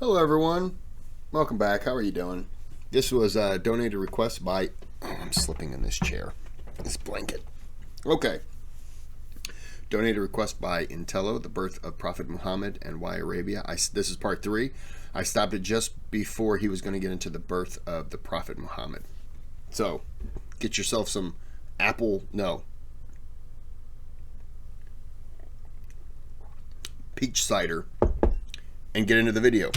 Hello everyone, welcome back. How are you doing? This was a donated request by, I'm slipping in this chair, this blanket. Okay, donated request by Intello, the birth of Prophet Muhammad and why Arabia. This is part 3. I stopped it just before he was going to get into the birth of the Prophet Muhammad. So, get yourself some peach cider and get into the video.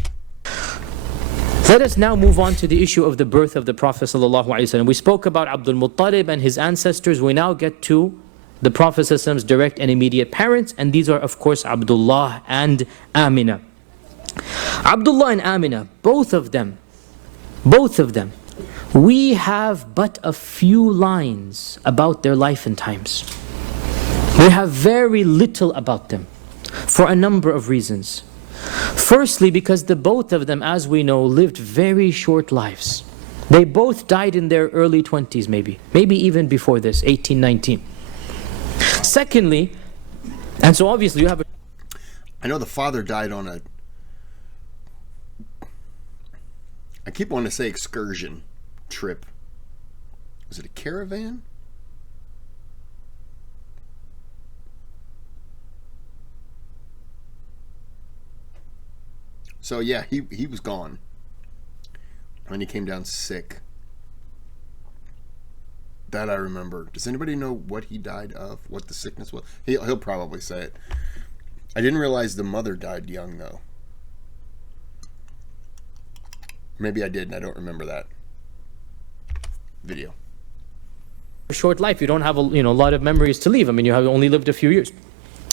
Let us now move on to the issue of the birth of the Prophet ﷺ. We spoke about Abdul Muttalib and his ancestors. We now get to the Prophet ﷺ's direct and immediate parents, and these are of course Abdullah and Amina. Abdullah and Amina, both of them, we have but a few lines about their life and times. We have very little about them for a number of reasons. Firstly, because the both of them, as we know, lived very short lives. They both died in their early 20s maybe even before this, 18, 19. Secondly, and so obviously you have I know the father died on I keep wanting to say excursion trip. Was it a caravan? So yeah, he was gone when he came down sick. That I remember. Does anybody know what he died of? What the sickness was? He'll probably say it. I didn't realize the mother died young though. Maybe I did and I don't remember that video. short life. You don't have a lot of memories to leave. I mean, you have only lived a few years.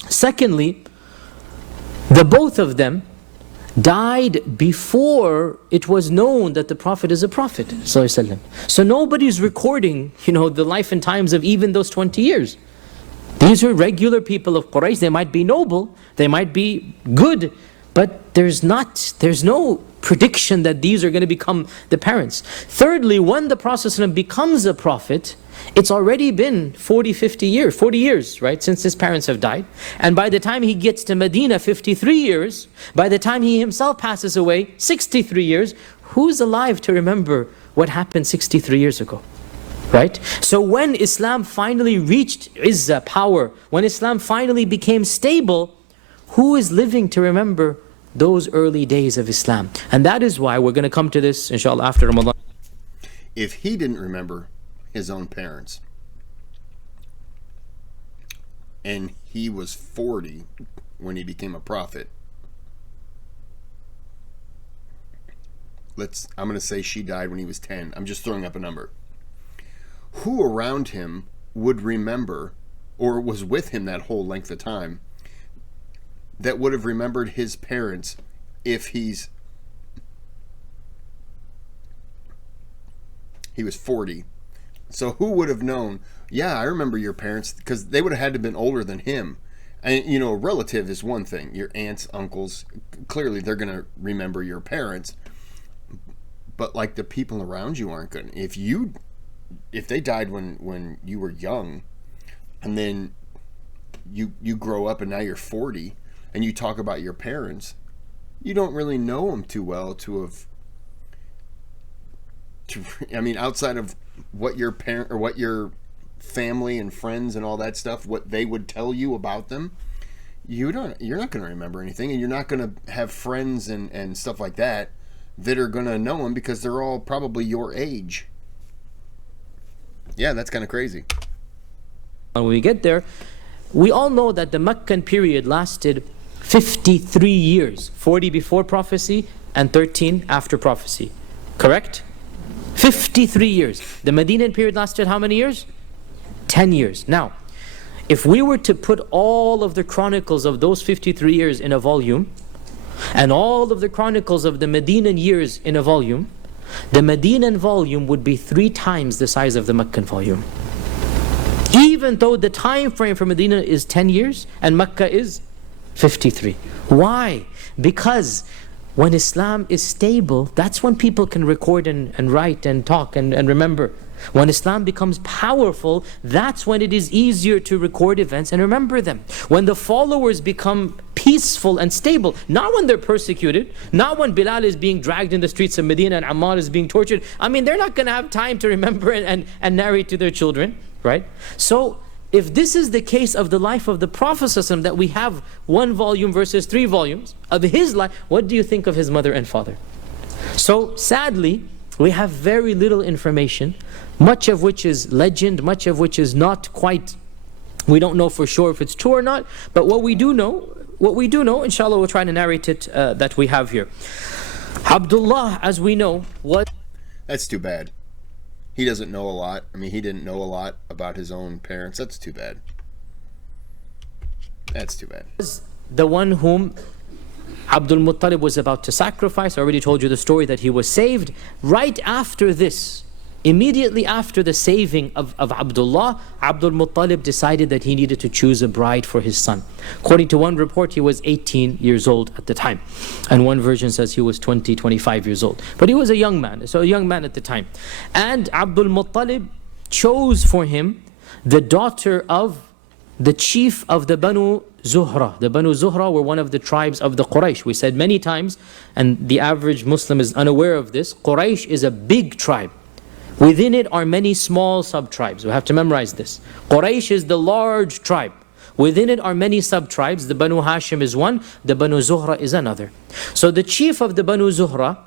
Secondly, the both of them died before it was known that the Prophet is a Prophet ﷺ. So nobody's recording the life and times of even those 20 years. These are regular people of Quraysh. They might be noble, they might be good, but there's no prediction that these are going to become the parents. Thirdly, when the Prophet ﷺ becomes a prophet, it's already been 40 years, right, since his parents have died. And by the time he gets to Medina, 53 years. By the time he himself passes away, 63 years. Who's alive to remember what happened 63 years ago? Right? So when Islam finally reached izzah, power, when Islam finally became stable, who is living to remember those early days of Islam? And that is why we're going to come to this, inshallah, after Ramadan. If he didn't remember his own parents, and he was 40 when he became a prophet, I'm going to say she died when he was 10. I'm just throwing up a number. Who around him would remember, or was with him that whole length of time, that would have remembered his parents if he was 40? So who would have known, yeah, I remember your parents, because they would have had to have been older than him. And, a relative is one thing. Your aunts, uncles, clearly they're going to remember your parents. But, like, the people around you aren't going to. If they died when you were young, and then you grow up and now you're 40, and you talk about your parents, you don't really know them too well outside of what your parent or what your family and friends and all that stuff, what they would tell you about them, you're not going to remember anything, and you're not going to have friends and stuff like that are going to know them, because they're all probably your age. Yeah, that's kind of crazy. When we get there, we all know that the Meccan period lasted 53 years, 40 before prophecy and 13 after prophecy. Correct? 53 years. The Medinan period lasted how many years? 10 years. Now, if we were to put all of the chronicles of those 53 years in a volume, and all of the chronicles of the Medinan years in a volume, the Medinan volume would be 3 times the size of the Meccan volume. Even though the time frame for Medina is 10 years and Mecca is 53. Why? Because when Islam is stable, that's when people can record and write and talk and remember. When Islam becomes powerful, that's when it is easier to record events and remember them. When the followers become peaceful, peaceful and stable. Not when they're persecuted, not when Bilal is being dragged in the streets of Medina and Ammar is being tortured. I mean, they're not going to have time to remember and narrate to their children, right? So if this is the case of the life of the Prophet ﷺ, that we have 1 volume versus 3 volumes of his life, what do you think of his mother and father? So sadly, we have very little information, much of which is legend, much of which is not quite, we don't know for sure if it's true or not, but what we do know, inshallah, we'll try to narrate it that we have here. Abdullah, as we know, was... That's too bad. He doesn't know a lot. I mean, he didn't know a lot about his own parents. That's too bad. That's too bad. The one whom Abdul Muttalib was about to sacrifice. I already told you the story that he was saved. Right after this, immediately after the saving of Abdullah, Abdul Muttalib decided that he needed to choose a bride for his son. According to one report, he was 18 years old at the time. And one version says he was 20, 25 years old. But he was a young man, so a young man at the time. And Abdul Muttalib chose for him the daughter of the chief of the Banu Zuhra. The Banu Zuhra were one of the tribes of the Quraysh. We said many times, and the average Muslim is unaware of this, Quraysh is a big tribe. Within it are many small sub-tribes. We have to memorize this. Quraysh is the large tribe. Within it are many sub-tribes. The Banu Hashim is one, the Banu Zuhra is another. So the chief of the Banu Zuhra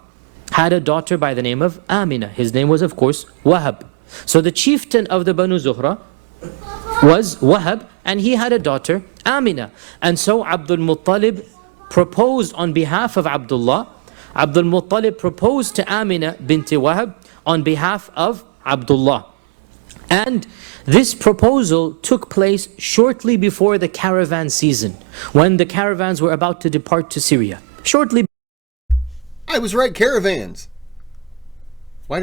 had a daughter by the name of Amina. His name was, of course, Wahab. So the chieftain of the Banu Zuhra was Wahab, and he had a daughter, Amina. And so Abdul Muttalib proposed on behalf of Abdullah. Abdul Muttalib proposed to Amina bint Wahab on behalf of Abdullah. And this proposal took place shortly before the caravan season, when the caravans were about to depart to Syria. I was right, caravans. Why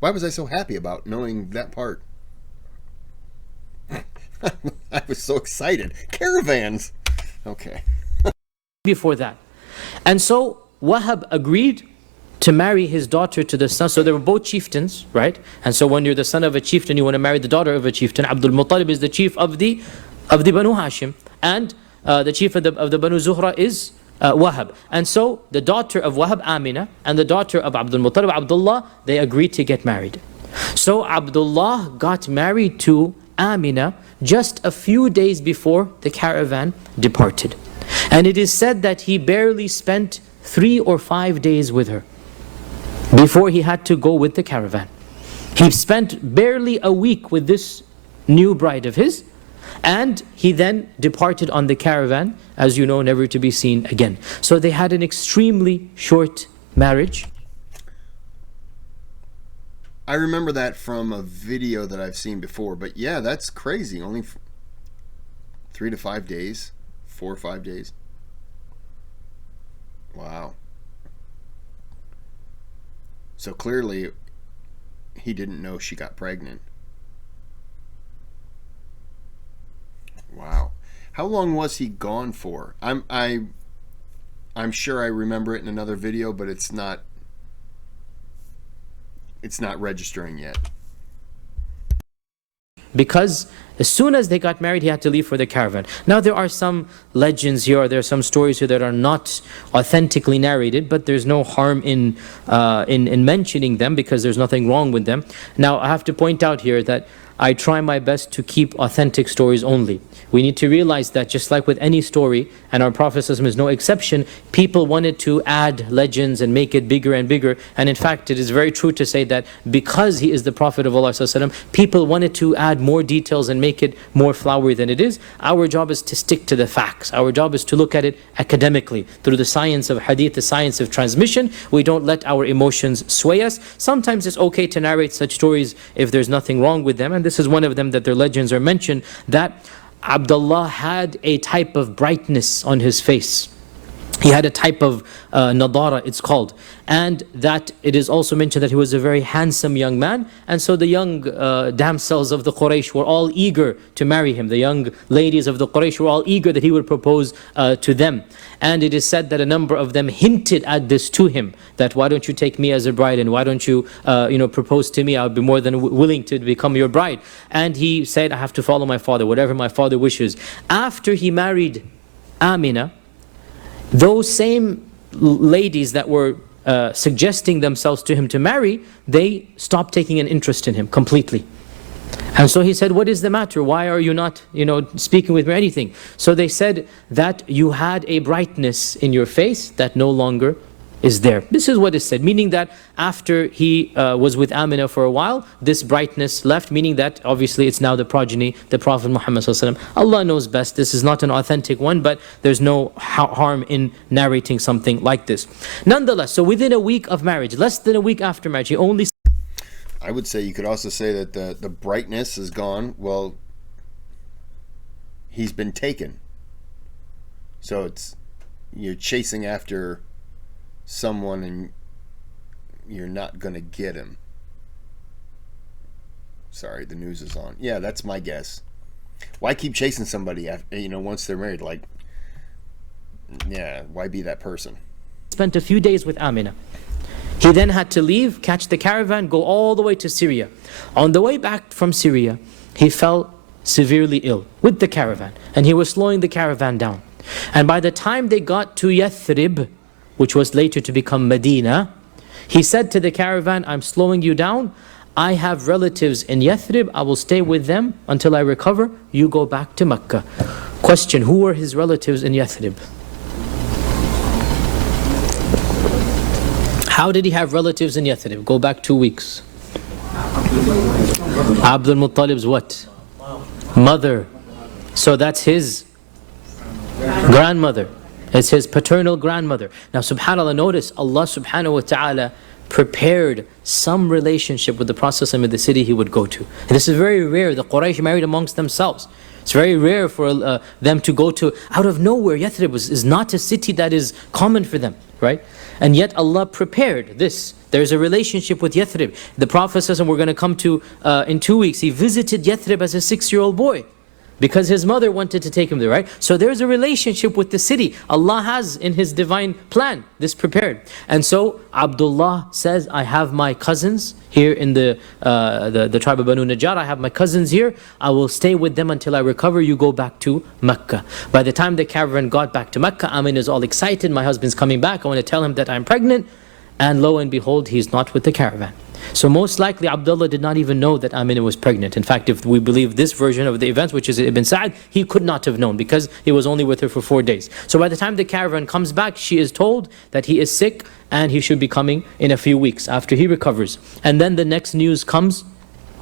was I so happy about knowing that part? I was so excited. Caravans. Okay. Before that. And so Wahab agreed to marry his daughter to the son. So they were both chieftains, right? And so when you're the son of a chieftain, you want to marry the daughter of a chieftain. Abdul Muttalib is the chief of the Banu Hashim, and the chief of the Banu Zuhra is Wahab. And so the daughter of Wahab, Amina, and the daughter of Abdul Muttalib, Abdullah, they agreed to get married. So Abdullah got married to Amina just a few days before the caravan departed. And it is said that he barely spent 3 or 5 days with her before he had to go with the caravan. He spent barely a week with this new bride of his, and he then departed on the caravan, as you know, never to be seen again. So they had an extremely short marriage. I remember that from a video that I've seen before, but yeah, that's crazy. Only 3 to 5 days, 4 or 5 days. Wow. So clearly, he didn't know she got pregnant. Wow. How long was he gone for? I'm sure I remember it in another video, but it's not registering yet. Because as soon as they got married, he had to leave for the caravan. Now there are some legends here, or there are some stories here that are not authentically narrated, but there's no harm in mentioning them, because there's nothing wrong with them. Now I have to point out here that I try my best to keep authentic stories only. We need to realize that just like with any story, and our Prophet is no exception, people wanted to add legends and make it bigger and bigger. And in fact, it is very true to say that because he is the Prophet of Allah, people wanted to add more details and make it more flowery than it is. Our job is to stick to the facts. Our job is to look at it academically, through the science of hadith, the science of transmission. We don't let our emotions sway us. Sometimes it's okay to narrate such stories if there's nothing wrong with them, and this is one of them, that their legends are mentioned, that Abdullah had a type of brightness on his face. He had a type of nadara, it's called. And that it is also mentioned that he was a very handsome young man. And so the young damsels of the Quraysh were all eager to marry him. The young ladies of the Quraysh were all eager that he would propose to them. And it is said that a number of them hinted at this to him, that why don't you take me as a bride, and why don't you propose to me? I would be more than willing to become your bride. And he said, I have to follow my father, whatever my father wishes. After he married Amina, those same ladies that were suggesting themselves to him to marry, they stopped taking an interest in him completely. And so he said, what is the matter? Why are you not, speaking with me or anything? So they said that you had a brightness in your face that no longer is there. This is what is said, meaning that after he was with Amina for a while, this brightness left, meaning that obviously it's now the progeny, the Prophet Muhammad ﷺ. Allah knows best. This is not an authentic one, but there's no harm in narrating something like this. Nonetheless, so within a week of marriage, less than a week after marriage, he only... I would say you could also say that the brightness is gone. Well, he's been taken. So you're chasing after someone and you're not going to get him. Sorry, the news is on. Yeah, that's my guess. Why keep chasing somebody after, once they're married? Like, yeah, why be that person? Spent a few days with Amina. He then had to leave, catch the caravan, go all the way to Syria. On the way back from Syria, he fell severely ill with the caravan, and he was slowing the caravan down. And by the time they got to Yathrib, which was later to become Medina, he said to the caravan, I'm slowing you down. I have relatives in Yathrib. I will stay with them until I recover. You go back to Mecca. Question, who were his relatives in Yathrib? How did he have relatives in Yathrib? Go back 2 weeks. Abdul Muttalib's what? Mother. So that's his grandmother. It's his paternal grandmother. Now subhanAllah, notice Allah subhanahu wa ta'ala prepared some relationship with the Prophet in the city he would go to. And this is very rare. The Quraysh married amongst themselves. It's very rare for them to go to out of nowhere. Yathrib is not a city that is common for them, right? And yet Allah prepared this. There's a relationship with Yathrib. The Prophet says, and we're going to come to in 2 weeks, he visited Yathrib as a 6-year-old boy because his mother wanted to take him there, right? So there's a relationship with the city. Allah has in His divine plan this prepared. And so Abdullah says, I have my cousins here in the tribe of Banu Najjar. I have my cousins here. I will stay with them until I recover. You go back to Mecca. By the time the caravan got back to Mecca, Amin is all excited. My husband's coming back. I want to tell him that I'm pregnant. And lo and behold, he's not with the caravan. So most likely Abdullah did not even know that Amina was pregnant. In fact, if we believe this version of the events, which is Ibn Sa'd, he could not have known because he was only with her for 4 days. So by the time the caravan comes back, she is told that he is sick and he should be coming in a few weeks after he recovers. And then the next news comes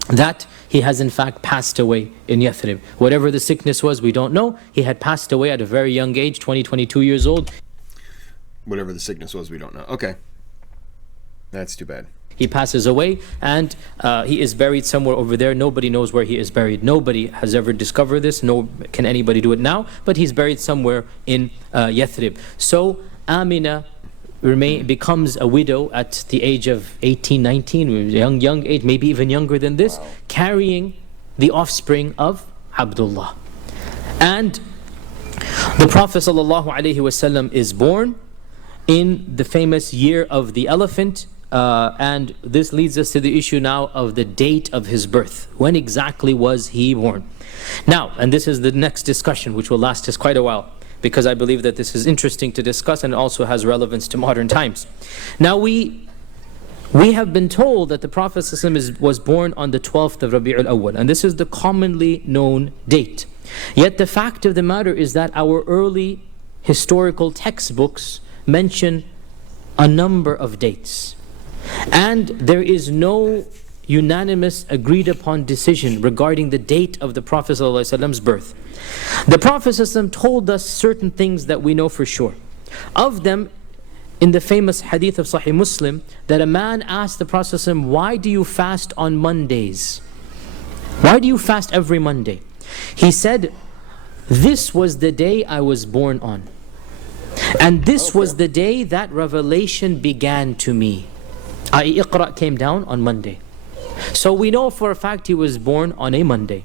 that he has in fact passed away in Yathrib. Whatever the sickness was, we don't know. He had passed away at a very young age, 22 years old. Whatever the sickness was, we don't know. Okay. That's too bad. He passes away and he is buried somewhere over there. Nobody knows where he is buried. Nobody has ever discovered this, nor can anybody do it now, but he's buried somewhere in Yathrib. So Amina becomes a widow at the age of 18, 19, young age, maybe even younger than this, carrying the offspring of Abdullah. And the Prophet ﷺ is born in the famous year of the elephant. And this leads us to the issue now of the date of his birth. When exactly was he born? Now, and this is the next discussion, which will last us quite a while, because I believe that this is interesting to discuss and also has relevance to modern times. Now, we have been told that the Prophet ﷺ was born on the 12th of Rabi'ul Awwal, and this is the commonly known date. Yet the fact of the matter is that our early historical textbooks mention a number of dates. And there is no unanimous agreed upon decision regarding the date of the Prophet ﷺ's birth. The Prophet ﷺ told us certain things that we know for sure. Of them, in the famous hadith of Sahih Muslim, that a man asked the Prophet ﷺ, why do you fast on Mondays? Why do you fast every Monday? He said, this was the day I was born on. And this was the day that revelation began to me. i.e. Iqra came down on Monday. So we know for a fact he was born on a Monday.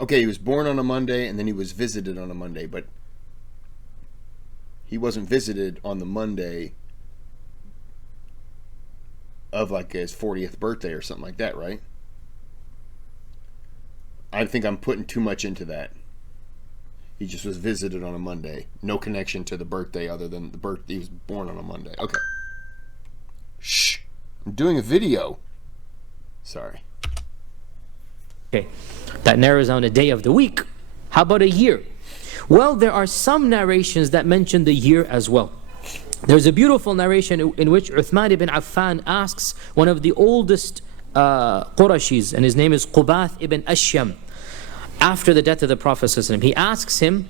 Okay, he was born on a Monday and then he was visited on a Monday, but he wasn't visited on the Monday of like his 40th birthday or something like that, right? I think I'm putting too much into that. He just was visited on a Monday. No connection to the birthday other than the birth. He was born on a Monday. Okay. Shh. I'm doing a video. Sorry. Okay. That narrows down a day of the week. How about a year? Well, there are some narrations that mention the year as well. There's a beautiful narration in which Uthman ibn Affan asks one of the oldest Qurashis, and his name is Qubath ibn Ashyam, after the death of the Prophet ﷺ. He asks him,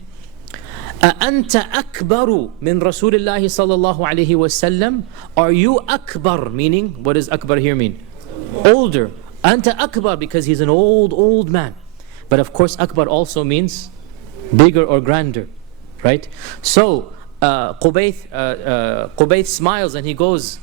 أَأَنْتَ أَكْبَرُ مِنْ رَسُولِ اللَّهِ صَلَّى اللَّهُ عَلَيْهِ وَسَلَّمَ? Are you akbar? Meaning, what does akbar here mean? Older. Anta akbar, because he's an old man. But of course, akbar also means bigger or grander, right? So Qubayth smiles and he goes,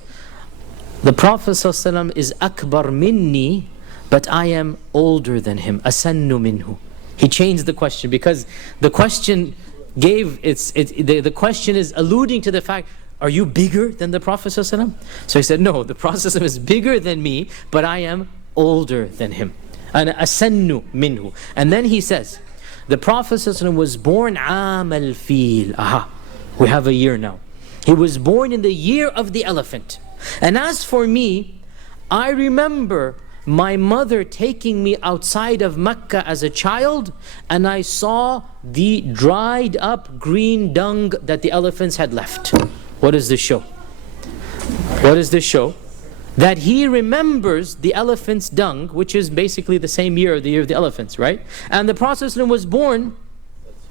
the Prophet ﷺ is akbar minni, but I am older than him. Asannu minhu. He changed the question because the question the question is alluding to the fact, are you bigger than the Prophet ﷺ? So he said, no, the Prophet ﷺ is bigger than me, but I am older than him. Ana asannu minhu. And then he says, the Prophet ﷺ was born Aam al-Fil. Aha, we have a year now. He was born in the year of the elephant. And as for me, I remember my mother taking me outside of Mecca as a child, and I saw the dried up green dung that the elephants had left. What does this show? What does this show? That he remembers the elephant's dung, which is basically the same year, the year of the elephants, right? And the Prophet ﷺ was born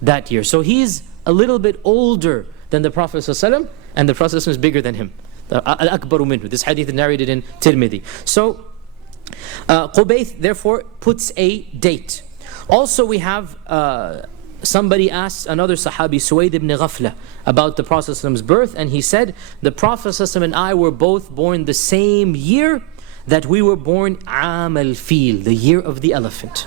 that year. So he's a little bit older than the Prophet ﷺ, and the Prophet ﷺ is bigger than him. Al-Akbaru minhu. This hadith is narrated in Tirmidhi. So Qubayth therefore puts a date. Also we have somebody asked another Sahabi, Suwayd ibn Ghafla, about the Prophet's birth, and he said, the Prophet and I were both born the same year that we were born Aam al-Fil, the year of the elephant.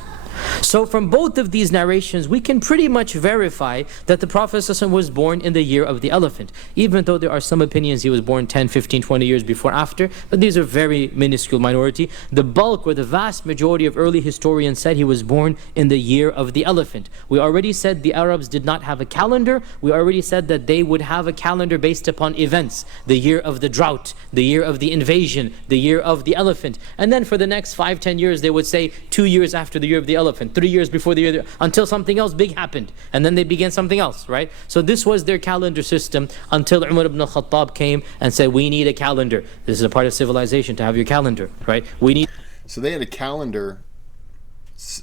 So from both of these narrations, we can pretty much verify that the Prophet ﷺ was born in the year of the elephant, even though there are some opinions he was born 10, 15, 20 years before after, but these are very minuscule minority. The bulk or the vast majority of early historians said he was born in the year of the elephant. We already said the Arabs did not have a calendar. We already said that they would have a calendar based upon events, the year of the drought, the year of the invasion, the year of the elephant. And then for the next 5, 10 years, they would say 2 years after the year of the elephant, 3 years before the year, until something else big happened, and then they began something else, right? So this was their calendar system until Umar ibn al-Khattab came and said, we need a calendar. This is a part of civilization to have your calendar, right? We need. So they had a calendar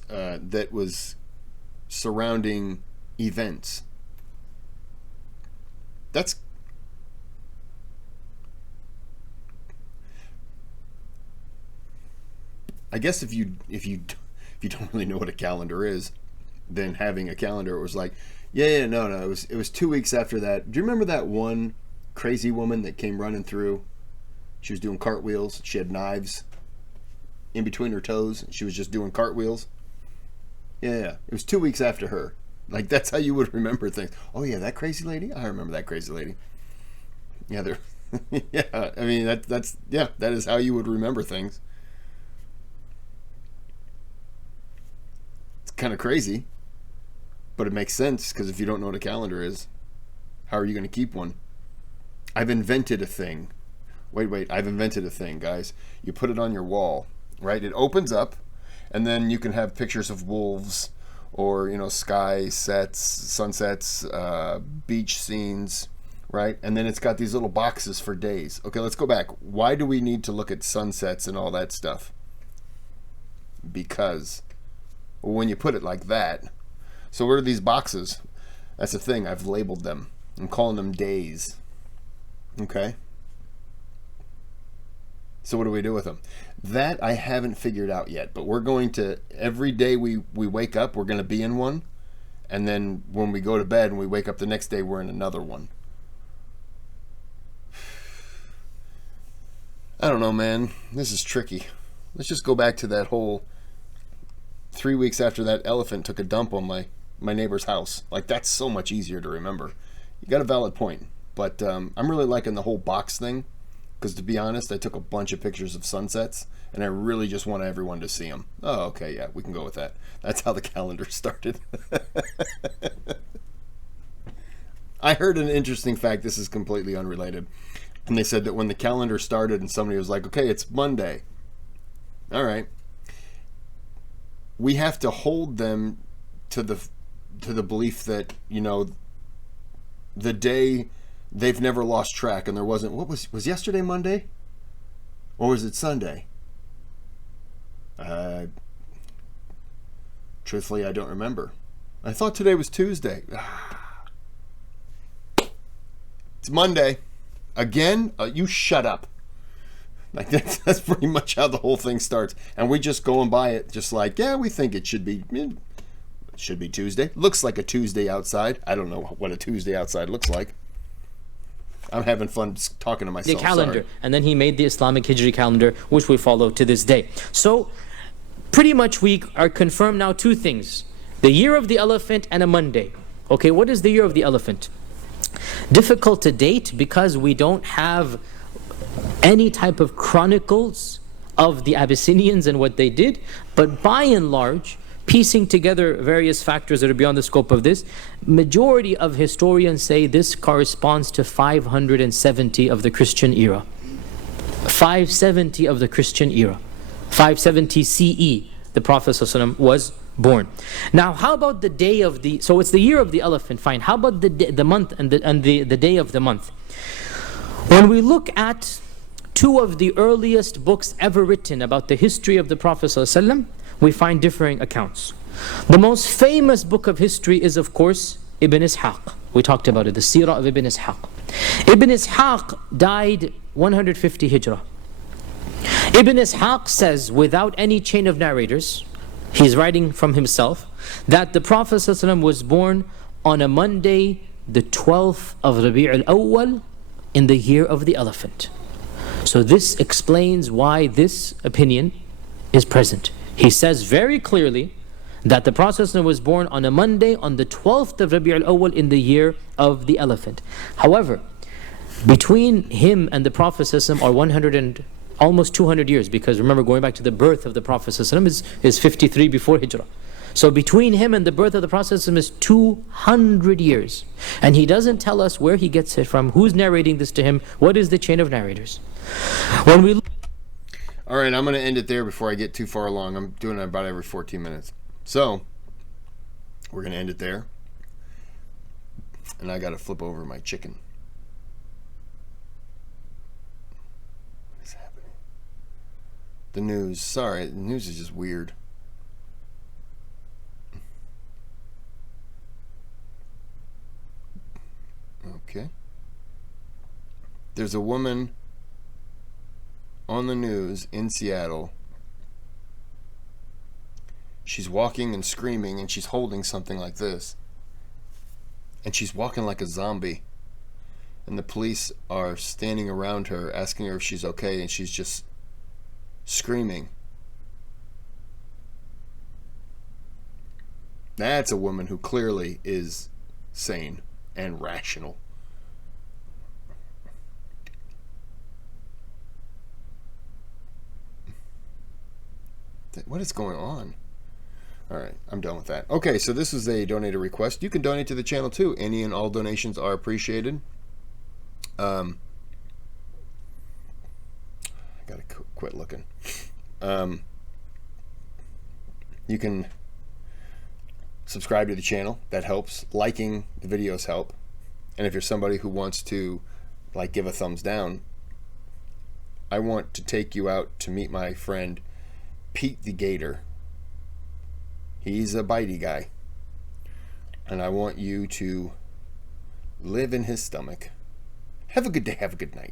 that was surrounding events. That's I guess if you don't really know what a calendar is, then having a calendar, it was like, no, it was 2 weeks after that. Do you remember that one crazy woman that came running through? She was doing cartwheels. She had knives in between her toes. She was just doing cartwheels. Yeah, it was 2 weeks after her. Like, that's how you would remember things. Oh yeah, that crazy lady? I remember that crazy lady. Yeah, yeah, I mean, that is how you would remember things. Kind of crazy, but it makes sense, because if you don't know what a calendar is, how are you going to keep one? I've invented a thing. Wait, I've invented a thing, guys. You put it on your wall, right? It opens up, and then you can have pictures of wolves, or sky sets, sunsets, beach scenes, right? And then it's got these little boxes for days. Okay, let's go back. Why do we need to look at sunsets and all that stuff? Because when you put it like that, so what are these boxes? That's the thing, I've labeled them. I'm calling them days. Okay? So what do we do with them? That I haven't figured out yet, but we're going to, every day we wake up, we're going to be in one, and then when we go to bed and we wake up the next day, we're in another one. I don't know, man. This is tricky. Let's just go back to that whole 3 weeks after that elephant took a dump on my neighbor's house. Like, that's so much easier to remember. You got a valid point, but I'm really liking the whole box thing, because to be honest, I took a bunch of pictures of sunsets, and I really just want everyone to see them. Oh, okay, yeah, we can go with that. That's how the calendar started. I heard an interesting fact. This is completely unrelated. And they said that when the calendar started and somebody was like, okay, it's Monday. All right. We have to hold them to the belief that, you know, the day they've never lost track, and there wasn't, was yesterday Monday? Or was it Sunday? Truthfully, I don't remember. I thought today was Tuesday. It's Monday. Again? You shut up. Like that's pretty much how the whole thing starts. And we just going by it just like, yeah, we think it should be Tuesday. Looks like a Tuesday outside. I don't know what a Tuesday outside looks like. I'm having fun talking to myself. The calendar. Sorry. And then he made the Islamic Hijri calendar, which we follow to this day. So pretty much we are confirmed now two things. The year of the elephant and a Monday. Okay, what is the year of the elephant? Difficult to date because we don't have any type of chronicles of the Abyssinians and what they did. But by and large, piecing together various factors that are beyond the scope of this, majority of historians say this corresponds to 570 of the Christian era. 570 of the Christian era. 570 CE, the Prophet ﷺ was born. Now, how about the day of the, so it's the year of the elephant, fine. How about the month and the day of the month? When we look at two of the earliest books ever written about the history of the Prophet ﷺ, we find differing accounts. The most famous book of history is, of course, Ibn Ishaq. We talked about it, the Seerah of Ibn Ishaq. Ibn Ishaq died 150 Hijrah. Ibn Ishaq says, without any chain of narrators, he's writing from himself, that the Prophet ﷺ was born on a Monday, the 12th of Rabi' al-Awwal, in the year of the elephant. So this explains why this opinion is present. He says very clearly that the Prophet ﷺ was born on a Monday, on the 12th of Rabi' al-Awwal, in the year of the elephant. However, between him and the Prophet ﷺ are almost 200 years, because remember, going back to the birth of the Prophet ﷺ is 53 before Hijrah. So between him and the birth of the Prophet ﷺ is 200 years. And he doesn't tell us where he gets it from, who's narrating this to him, what is the chain of narrators. When we All right, I'm going to end it there before I get too far along. I'm doing it about every 14 minutes. So, we're going to end it there. And I got to flip over my chicken. What is happening? The news. Sorry, the news is just weird. Okay. There's a woman on the news in Seattle. She's walking and screaming, and she's holding something like this. And she's walking like a zombie. And the police are standing around her, asking her if she's okay, and she's just screaming. That's a woman who clearly is sane and rational. What is going on? All right, I'm done with that. Okay, so this is a donator request. You can donate to the channel too. Any and all donations are appreciated. I gotta quit looking. You can subscribe to the channel. That helps. Liking the videos help. And if you're somebody who wants to, like, give a thumbs down, I want to take you out to meet my friend Pete the Gator. He's a bitey guy. And I want you to live in his stomach. Have a good day, have a good night.